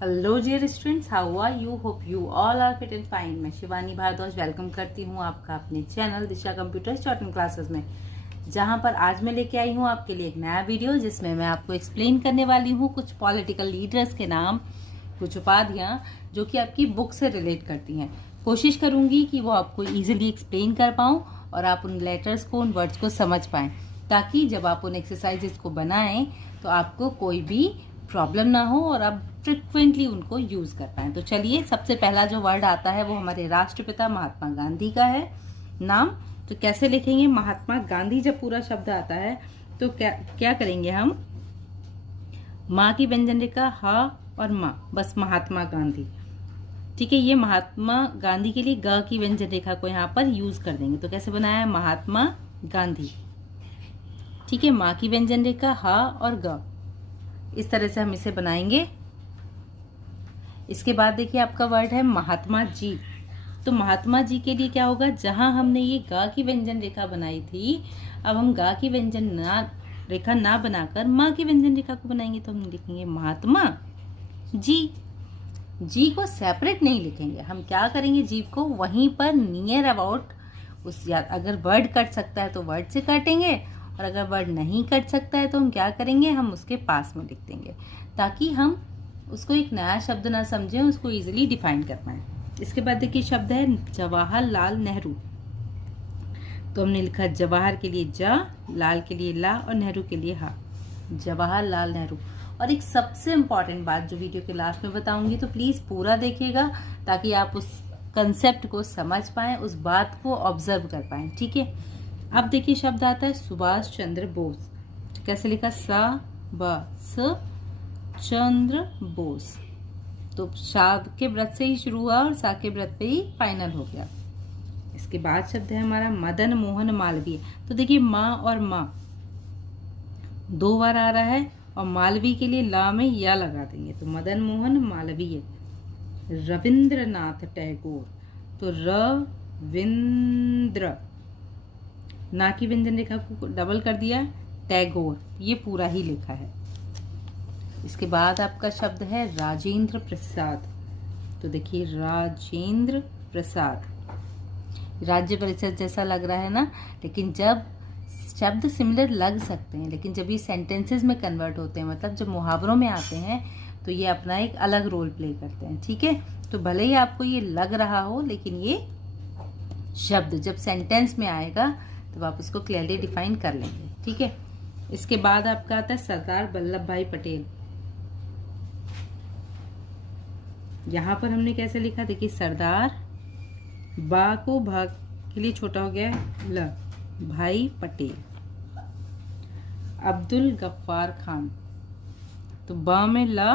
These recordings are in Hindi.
Hello dear students, how are you? Hope you all are fit and fine. मैं शिवानी भारद्वाज वेलकम करती हूँ आपका अपने channel Disha computer short and classes में, जहाँ पर आज मैं लेके आई हूँ आपके लिए एक नया वीडियो जिसमें मैं आपको एक्सप्लेन करने वाली हूँ कुछ पॉलिटिकल लीडर्स के नाम, कुछ उपाधियाँ जो कि आपकी बुक से रिलेट करती हैं। कोशिश करूँगी कि वो आपको ईजिली एक्सप्लेन कर पाऊँ और आप उन लेटर्स को, उन वर्ड्स को समझ पाएँ, ताकि जब आप उन एक्सरसाइजेस को बनाएं तो आपको कोई भी प्रॉब्लम ना हो और आप फ्रिक्वेंटली उनको यूज़ कर पाएँ। तो चलिए, सबसे पहला जो वर्ड आता है वो हमारे राष्ट्रपिता महात्मा गांधी का है नाम। तो कैसे लिखेंगे? महात्मा गांधी जब पूरा शब्द आता है तो क्या क्या करेंगे हम? माँ की व्यंजन रेखा हा और माँ, बस महात्मा गांधी। ठीक है, ये महात्मा गांधी के लिए ग की व्यंजन रेखा को यहाँ पर यूज कर देंगे। तो कैसे बनाया है? महात्मा गांधी। ठीक है, माँ की व्यंजन रेखा हा और ग, इस तरह से हम इसे बनाएंगे। इसके बाद देखिए आपका वर्ड है महात्मा जी। तो महात्मा जी के लिए क्या होगा? जहां हमने ये गा की व्यंजन रेखा बनाई थी, अब हम गा की व्यंजन रेखा ना बनाकर माँ की व्यंजन रेखा को बनाएंगे। तो हम लिखेंगे महात्मा जी। जी को सेपरेट नहीं लिखेंगे, हम क्या करेंगे? जी को वहीं पर नियर अबाउट उस, या अगर वर्ड कट सकता है तो वर्ड से काटेंगे, और अगर वर्ड नहीं कट सकता है तो हम क्या करेंगे? हम उसके पास में लिख देंगे, ताकि हम उसको एक नया शब्द ना समझें, उसको इजीली डिफाइन कर पाएं। इसके बाद देखिए शब्द है जवाहरलाल नेहरू। तो हमने लिखा जवाहर के लिए जा, लाल के लिए ला और नेहरू के लिए हा, जवाहरलाल नेहरू। और एक सबसे इम्पॉर्टेंट बात जो वीडियो के लास्ट में बताऊंगी, तो प्लीज़ पूरा देखिएगा ताकि आप उस कंसेप्ट को समझ पाएं, उस बात को ऑब्जर्व कर पाएं। ठीक है, अब देखिए शब्द आता है सुभाष चंद्र बोस। कैसे लिखा? सा ब स चंद्र बोस। तो शा के व्रत से ही शुरू हुआ और सा के व्रत पे ही फाइनल हो गया। इसके बाद शब्द है हमारा मदन मोहन मालवीय। तो देखिए माँ और माँ दो बार आ रहा है, और मालवीय के लिए ला में या लगा देंगे। तो मदन मोहन मालवीय। रविंद्रनाथ टैगोर। तो रविंद्र, ना की व्यंजन रेखा को डबल कर दिया, टैगोर, ये पूरा ही लिखा है। इसके बाद आपका शब्द है राजेंद्र प्रसाद। तो देखिए राजेंद्र प्रसाद, राज्य परिषद जैसा लग रहा है ना, लेकिन जब शब्द सिमिलर लग सकते हैं, लेकिन जब ये सेंटेंसेस में कन्वर्ट होते हैं, मतलब जब मुहावरों में आते हैं, तो ये अपना एक अलग रोल प्ले करते हैं। ठीक है, तो भले ही आपको ये लग रहा हो, लेकिन ये शब्द जब सेंटेंस में आएगा तब आप उसको क्लियरली डिफाइन कर लेंगे। ठीक है, इसके बाद आपका आता है सरदार वल्लभ भाई पटेल। यहाँ पर हमने कैसे लिखा? देखिए सरदार, बा को भाग के लिए छोटा हो गया ल, भाई पटेल। अब्दुल गफ्फार खान। तो बा में ला,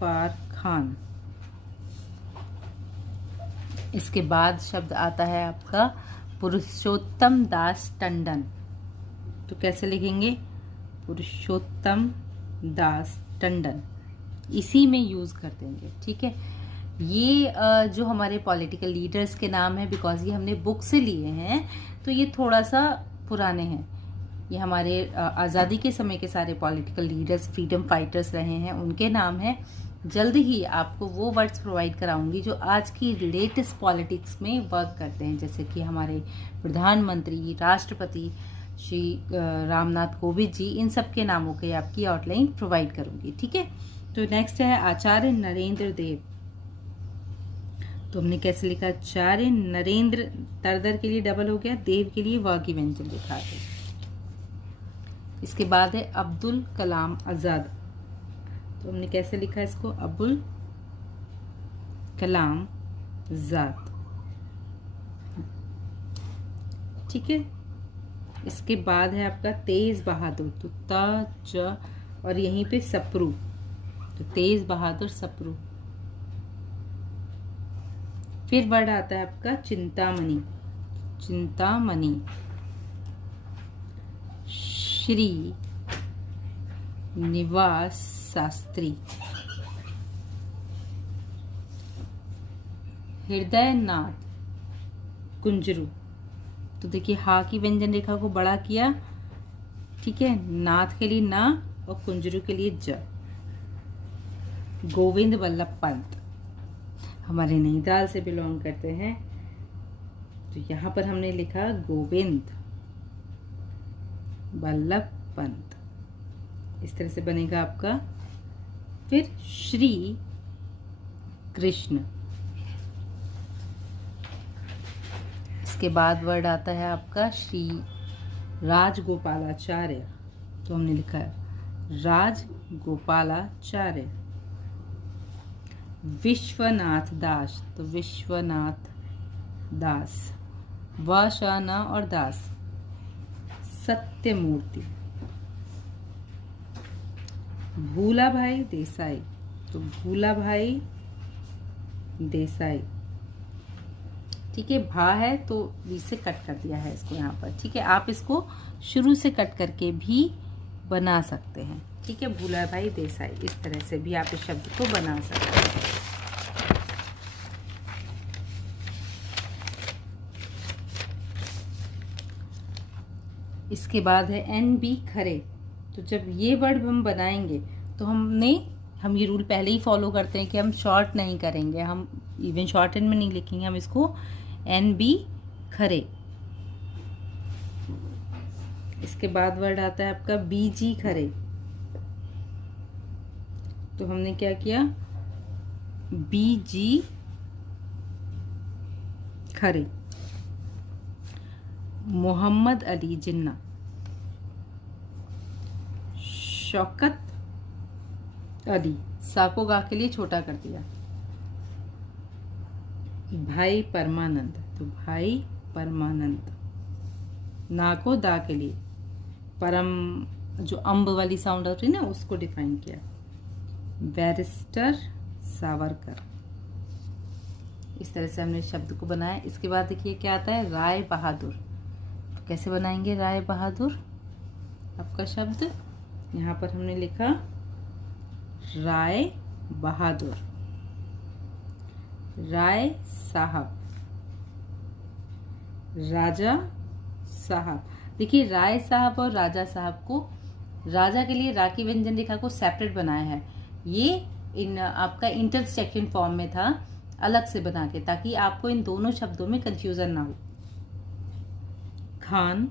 फार खान। इसके बाद शब्द आता है आपका पुरुषोत्तम दास टंडन। तो कैसे लिखेंगे? पुरुषोत्तम दास टंडन, इसी में यूज कर देंगे। ठीक है, ये जो हमारे पॉलिटिकल लीडर्स के नाम है, बिकॉज ये हमने बुक से लिए हैं, तो ये थोड़ा सा पुराने हैं। ये हमारे आज़ादी के समय के सारे पॉलिटिकल लीडर्स, फ्रीडम फाइटर्स रहे हैं, उनके नाम हैं। जल्द ही आपको वो वर्ड्स प्रोवाइड कराऊंगी जो आज की लेटेस्ट पॉलिटिक्स में वर्क करते हैं, जैसे कि हमारे प्रधानमंत्री, राष्ट्रपति श्री रामनाथ कोविंद जी, इन सब के नामों के आपकी आउटलाइन प्रोवाइड करूंगी। ठीक है, तो नेक्स्ट है आचार्य नरेंद्र देव। तो हमने कैसे लिखा? आचार्य नरेंद्र, तरदर के लिए डबल हो गया, देव के लिए व की व्यंजन लिखा है। इसके बाद है अब्दुल कलाम आजाद। तो हमने कैसे लिखा इसको? अब्दुल कलाम आजाद। ठीक है, इसके बाद है आपका तेज बहादुर। तो ता च और यहीं पे सप्रू, तो तेज बहादुर सप्रू। फिर वर्ड आता है आपका चिंतामणि। चिंतामणि। श्री निवास शास्त्री। हृदयनाथ कुंजरू। तो देखिए हा की व्यंजन रेखा को बड़ा किया। ठीक है, नाथ के लिए ना और कुंजरू के लिए ज। गोविंद वल्लभ पंत हमारे नैनीताल से बिलोंग करते हैं, तो यहाँ पर हमने लिखा गोविंद वल्लभ पंत। इस तरह से बनेगा आपका। फिर श्री कृष्ण, इसके बाद वर्ड आता है आपका श्री राजगोपालाचार्य, तो हमने लिखा है राजगोपालाचार्य। विश्वनाथ दास, तो विश्वनाथ दास, व श न और दास, सत्यमूर्ति। भूला भाई देसाई, तो भूला भाई देसाई। ठीक है, भा है तो वी से कट कर दिया है इसको यहाँ पर। ठीक है, आप इसको शुरू से कट करके भी बना सकते हैं। ठीक है, भूला भाई देसाई, इस तरह से भी आप इस शब्द को बना सकते हैं। इसके बाद है एन बी खरे। तो जब ये वर्ड हम बनाएंगे तो हम ये रूल पहले ही फॉलो करते हैं कि हम शॉर्ट नहीं करेंगे, हम इवन शॉर्ट एंड में नहीं लिखेंगे, हम इसको एन बी खरे। इसके बाद वर्ड आता है आपका बी जी खरे। तो हमने क्या किया, बी जी खरे। मोहम्मद अली जिन्ना, शौकत अली, सा को गा के लिए छोटा कर दिया। भाई परमानंद, तो भाई परमानंद, ना को दा के लिए परम, जो अम्ब वाली साउंड होती है ना, उसको डिफाइन किया। बैरिस्टर सावरकर। इस तरह से हमने शब्द को बनाया। इसके बाद देखिए क्या आता है, राय बहादुर। तो कैसे बनाएंगे राय बहादुर आपका शब्द, यहाँ पर हमने लिखा राय बहादुर। राय साहब, राजा साहब। देखिए राय साहब और राजा साहब को, राजा के लिए रा की व्यंजन रेखा को सेपरेट बनाया है, ये इन आपका इंटरसेक्शन फॉर्म में था, अलग से बना के, ताकि आपको इन दोनों शब्दों में कंफ्यूजन ना हो। खान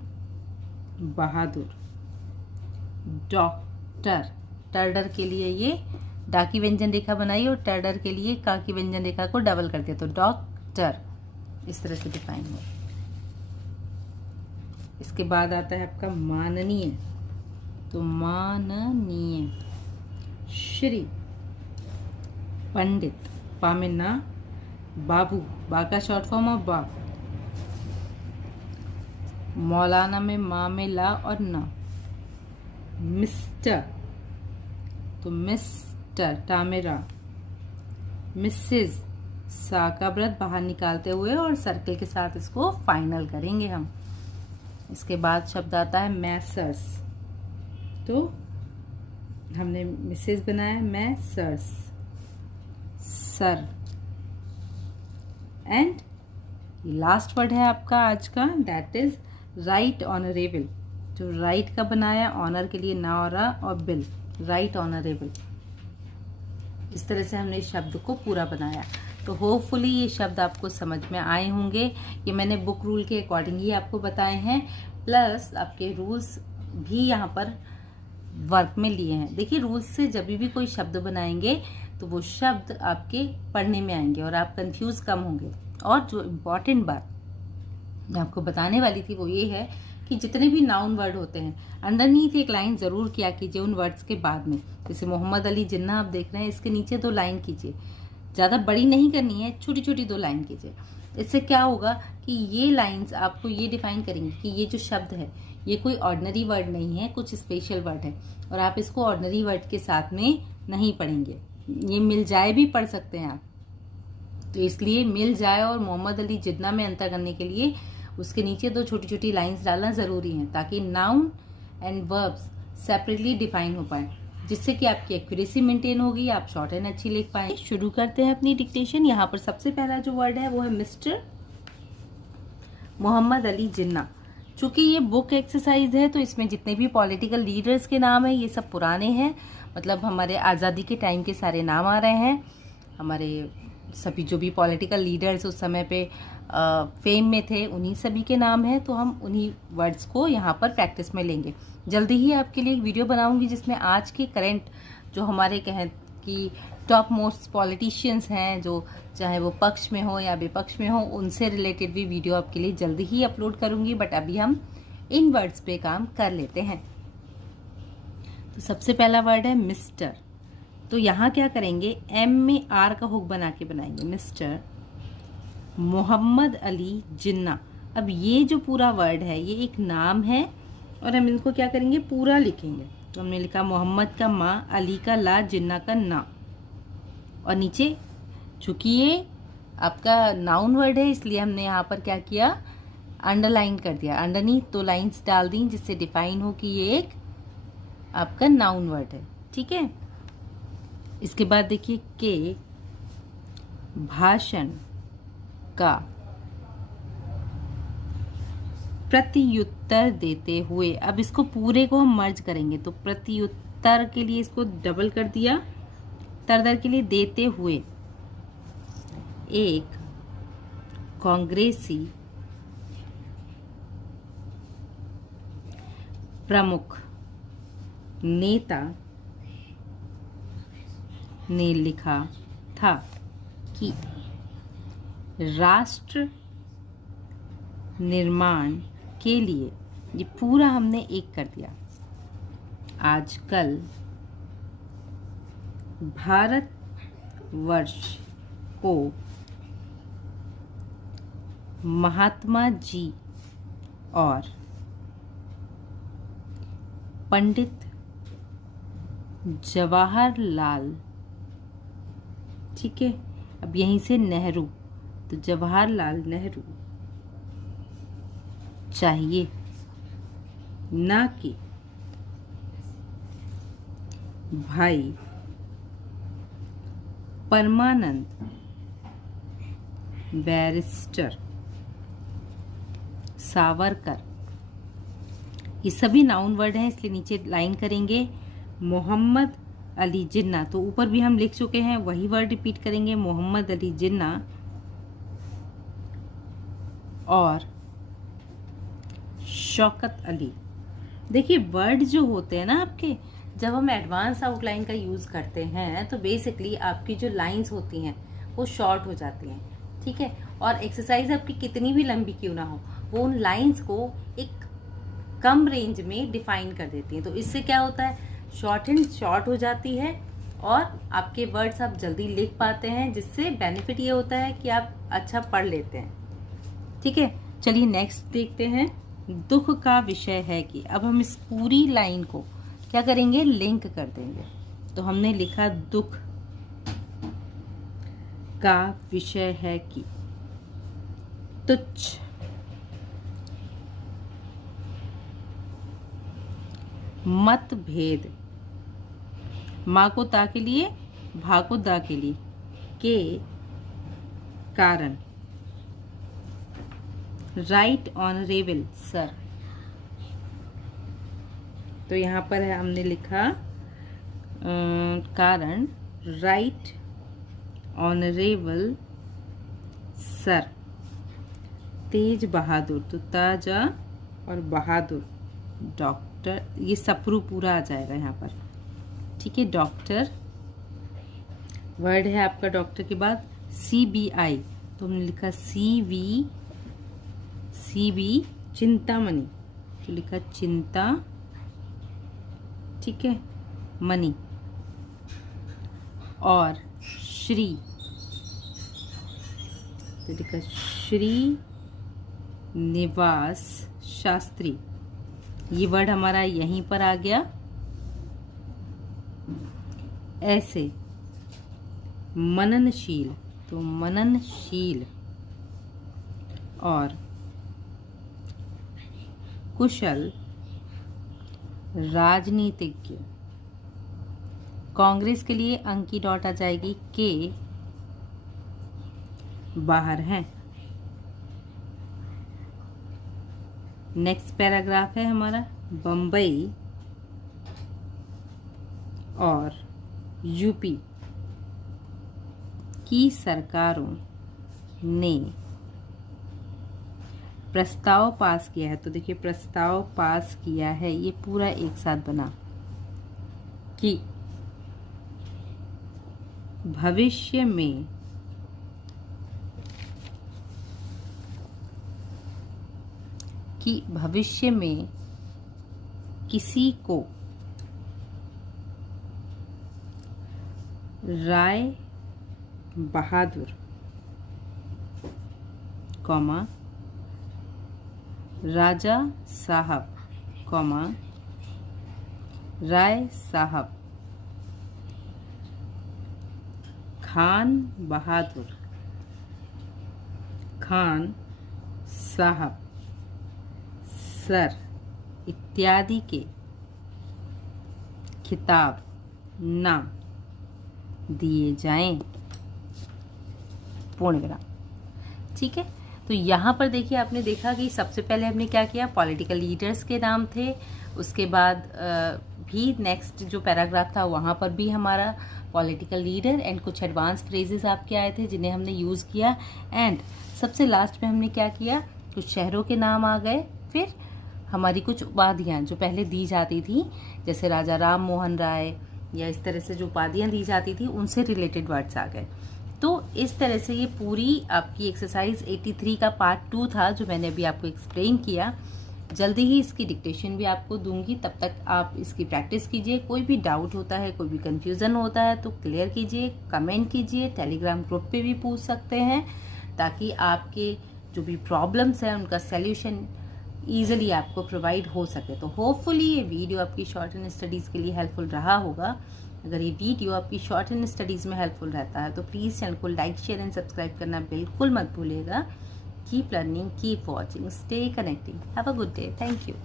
बहादुर। डॉक्टर, टर्डर के लिए ये डा की व्यंजन रेखा बनाई और टर्डर के लिए का की व्यंजन रेखा को डबल कर दिया, तो डॉक्टर। इस तरह से डिफाइन हो। इसके बाद आता है आपका माननीय, तो माननीय। श्री पंडित, पा में ना, बाबू, बा का शॉर्ट फॉर्म ऑफ बा। मौलाना में मा में ला और ना। मिस्टर, तो मिस्टर, टा में रा। मिसेज, सा का व्रत बाहर निकालते हुए और सर्कल के साथ इसको फाइनल करेंगे हम। इसके बाद शब्द आता है मैसर्स, तो हमने मिसेज बनाया, Messrs, sir. And last word है आपका आज का, दैट इज राइट ऑनरेबल। जो राइट का बनाया, ऑनर के लिए ना और बिल, राइट ऑनरेबल। इस तरह से हमने इस शब्द को पूरा बनाया। तो होपफुली ये शब्द आपको समझ में आए होंगे। ये मैंने बुक रूल के अकॉर्डिंग ही आपको बताए हैं, प्लस आपके रूल्स भी यहाँ पर वर्क में लिए हैं। देखिए रूल्स से जब भी कोई शब्द बनाएंगे तो वो शब्द आपके पढ़ने में आएंगे और आप कंफ्यूज कम होंगे। और जो इम्पॉर्टेंट बात मैं आपको बताने वाली थी वो ये है कि जितने भी नाउन वर्ड होते हैं, अंडरनीथ एक लाइन ज़रूर किया कीजिए उन वर्ड्स के बाद में। जैसे मोहम्मद अली जिन्ना आप देख रहे हैं, इसके नीचे 2 लाइन कीजिए, ज़्यादा बड़ी नहीं करनी है, छोटी छोटी 2 लाइन कीजिए। इससे क्या होगा कि ये लाइंस आपको ये डिफाइन करेंगे कि ये जो शब्द है ये कोई ऑर्डिनरी वर्ड नहीं है, कुछ स्पेशल वर्ड है, और आप इसको ऑर्डिनरी वर्ड के साथ में नहीं पढ़ेंगे। ये मिल जाए भी पढ़ सकते हैं आप, तो इसलिए मिल जाए और मोहम्मद अली जिन्ना में अंतर करने के लिए उसके नीचे 2 छोटी छोटी लाइंस डालना ज़रूरी है, ताकि noun and verbs separately define हो पाए, जिससे कि आपकी एक्यूरेसी मेंटेन होगी, आप शॉर्ट एंड अच्छी लिख पाए। शुरू करते हैं अपनी डिक्टेशन। यहाँ पर सबसे पहला जो वर्ड है वो है मिस्टर मोहम्मद अली जिन्ना। चूंकि ये बुक एक्सरसाइज है तो इसमें जितने भी पॉलिटिकल लीडर्स के नाम है ये सब पुराने हैं, मतलब हमारे आज़ादी के टाइम के सारे नाम आ रहे हैं, हमारे सभी जो भी पॉलिटिकल लीडर्स उस समय पे फेम में थे उन्हीं सभी के नाम हैं। तो हम उन्हीं वर्ड्स को यहाँ पर प्रैक्टिस में लेंगे। जल्दी ही आपके लिए एक वीडियो बनाऊंगी जिसमें आज के करंट जो हमारे कहें कि टॉप मोस्ट पॉलिटिशियंस हैं, जो चाहे वो पक्ष में हो या विपक्ष में हो, उनसे रिलेटेड भी वीडियो आपके लिए जल्दी ही अपलोड करूंगी। बट अभी हम इन वर्ड्स पे काम कर लेते हैं। तो सबसे पहला वर्ड है मिस्टर। तो यहाँ क्या करेंगे, एम में आर का हुक बना के बनाएंगे, मिस्टर मोहम्मद अली जिन्ना। अब ये जो पूरा वर्ड है ये एक नाम है और हम इनको क्या करेंगे, पूरा लिखेंगे। तो हमने लिखा मोहम्मद का माँ, अली का ला, जिन्ना का ना, और नीचे चूंकि ये आपका नाउन वर्ड है इसलिए हमने यहाँ पर क्या किया, अंडरलाइन कर दिया, अंडरनीथ 2 लाइंस डाल दी जिससे डिफाइन हो कि ये एक आपका नाउन वर्ड है। ठीक है, इसके बाद देखिए के भाषण का प्रत्युत्तर देते हुए। अब इसको पूरे को हम मर्ज करेंगे, तो प्रत्युत्तर के लिए इसको डबल कर दिया, तरदर के लिए देते हुए एक कांग्रेसी प्रमुख नेता ने लिखा था कि राष्ट्र निर्माण के लिए, ये पूरा हमने एक कर दिया, आजकल भारत वर्ष को महात्मा जी और पंडित जवाहरलाल, ठीक है, अब यहीं से नेहरू, तो जवाहरलाल नेहरू चाहिए, ना कि भाई परमानंद बैरिस्टर सावरकर। ये सभी नाउन वर्ड हैं इसलिए नीचे लाइन करेंगे, मोहम्मद अली जिन्ना, तो ऊपर भी हम लिख चुके हैं, वही वर्ड रिपीट करेंगे, मोहम्मद अली जिन्ना और शौकत अली। देखिए वर्ड जो होते हैं ना आपके, जब हम एडवांस आउटलाइन का यूज़ करते हैं तो बेसिकली आपकी जो लाइंस होती हैं वो शॉर्ट हो जाती हैं। ठीक है, और एक्सरसाइज आपकी कितनी भी लंबी क्यों ना हो, वो उन लाइंस को एक कम रेंज में डिफाइन कर देती हैं। तो इससे क्या होता है, शॉर्ट एंड शॉर्ट हो जाती है और आपके वर्ड्स आप जल्दी लिख पाते हैं, जिससे बेनिफिट ये होता है कि आप अच्छा पढ़ लेते हैं। ठीक है, चलिए नेक्स्ट देखते हैं। दुख का विषय है कि, अब हम इस पूरी लाइन को क्या करेंगे, लिंक कर देंगे। तो हमने लिखा दुख का विषय है कि तुच्छ मतभेद, माँ को ता के लिए, भा को दा के लिए, के कारण राइट ऑनरेबल सर। तो यहाँ पर है हमने लिखा कारण राइट ऑनरेबल सर तेज बहादुर, तो ताजा और बहादुर डॉक्टर, ये सप्रू पूरा आ जाएगा यहाँ पर। ठीक है, डॉक्टर वर्ड है आपका, डॉक्टर के बाद CBI, तो हमने लिखा CB चिंतामणि, तो लिखा चिंता, ठीक है, मणि, और श्री, तो लिखा श्री निवास शास्त्री। ये वर्ड हमारा यहीं पर आ गया। ऐसे मननशील, तो मननशील और कुशल राजनीतिज्ञ, कांग्रेस के लिए अंक की डॉट आ जाएगी, के बाहर हैं। नेक्स्ट पैराग्राफ है हमारा, बम्बई और यूपी की सरकारों ने प्रस्ताव पास किया है। तो देखिए प्रस्ताव पास किया है, ये पूरा एक साथ बना कि भविष्य में किसी को राय बहादुर कॉमा राजा साहब कॉमा राय साहब खान बहादुर खान साहब सर इत्यादि के खिताब ना दिए जाएं, पूर्ण विराम। ठीक है, तो यहाँ पर देखिए आपने देखा कि सबसे पहले हमने क्या किया, पॉलिटिकल लीडर्स के नाम थे, उसके बाद भी नेक्स्ट जो पैराग्राफ था वहाँ पर भी हमारा पॉलिटिकल लीडर एंड कुछ एडवांस फ्रेजेस आपके आए थे जिन्हें हमने यूज़ किया, एंड सबसे लास्ट में हमने क्या किया, कुछ शहरों के नाम आ गए, फिर हमारी कुछ उपाधियाँ जो पहले दी जाती थी जैसे राजा राम मोहन राय या इस तरह से जो उपाधियाँ दी जाती थी उनसे रिलेटेड वर्ड्स आ गए। तो इस तरह से ये पूरी आपकी एक्सरसाइज 83 का पार्ट 2 था जो मैंने अभी आपको एक्सप्लेन किया। जल्दी ही इसकी डिक्टेशन भी आपको दूंगी, तब तक आप इसकी प्रैक्टिस कीजिए। कोई भी डाउट होता है, कोई भी कंफ्यूजन होता है तो क्लियर कीजिए, कमेंट कीजिए, टेलीग्राम ग्रुप पे भी पूछ सकते हैं ताकि आपके जो भी प्रॉब्लम्स हैं उनका सल्यूशन ईजिली आपको प्रोवाइड हो सके। तो होपफुली ये वीडियो आपकी शॉर्ट एंड स्टडीज़ के लिए हेल्पफुल रहा होगा। अगर ये वीडियो आपकी शॉर्ट एंड स्टडीज़ में हेल्पफुल रहता है तो प्लीज़ चैनल को लाइक शेयर एंड सब्सक्राइब करना बिल्कुल मत भूलिएगा। Keep learning, keep watching, stay connecting, have a good day, thank you.